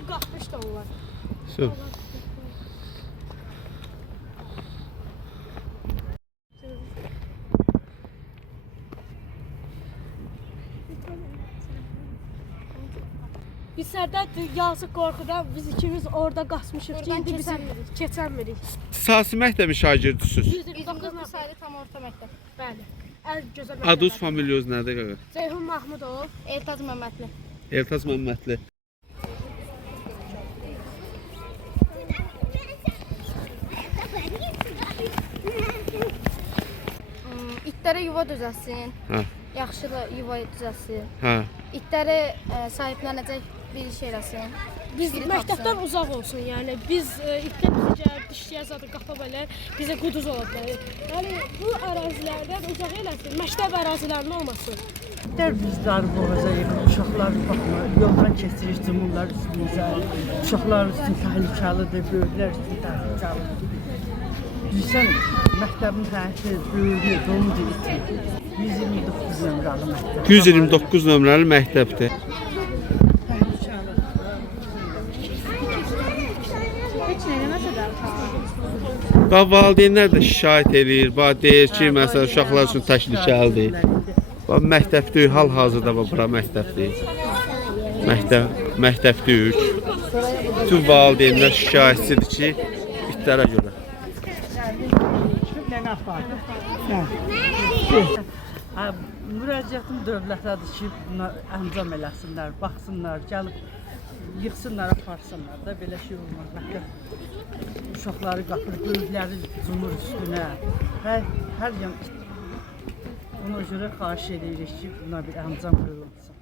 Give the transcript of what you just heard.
bizi qatmışdı onlar. Söv. Biz Sərdar yazıq qorxudan biz ikimiz orada qaçmışıq ki, indi bizi keçənmirik. Sasi məktəbi şagirdisiniz. 129 saylı tam orta məktəb. Bəli. Ən gözəl məktəb. Adınız, familiyanız nədir qaqa? Ceyhun Mahmudov, Eltaz Məmmədli. Eltaz Məmmədli. İtlərə yuva düzəlsin. Hə. Yaxşı yuva düzəlsin. Hə. İtləri sahiblənəcək bir iş eləsin. Biz Biri məktəbdən tapsın. uzaq olsun, yəni biz itlər bizə gəlib dişliyə zadı qapa bilər, bizə quduz ola bilər. Yəni bu ərazilərdən uzaq eləsin, məktəb ərazilərində olmasın. Der bizler boğaza yakın, uşaqlar baxma, yoldan keçirir cumhurlar üstümüzə, uşaqlar üçün təhlükəlidir, böyüklər üçün təhlükəlidir. Bilsən, məktəbin həyəti böyüdür, donudur iti. 129 nömrəli məktəb. 129 nömrəli məktəbdir. Və valideynlər də şikayət eləyir, deyir ki, məsələn, uşaqlar üçün təhlükəlidir. Məktəbdir, hal-hazırda bura məktəbdir. Məktəbdir. Bütün valideynlər şikayətçidir ki, itlərə görə. Müraciətim dövlətədir ki, buna əncam eləsinlər, baxsınlar, gəlib yıxsınlar, aparsınlar da, belə şey olmaz. Məktəb uşaqları qapır, böyükləri cumur üstünə və hər yan ona görə xahiş edirik ki, buna bir əncam qoyulsun.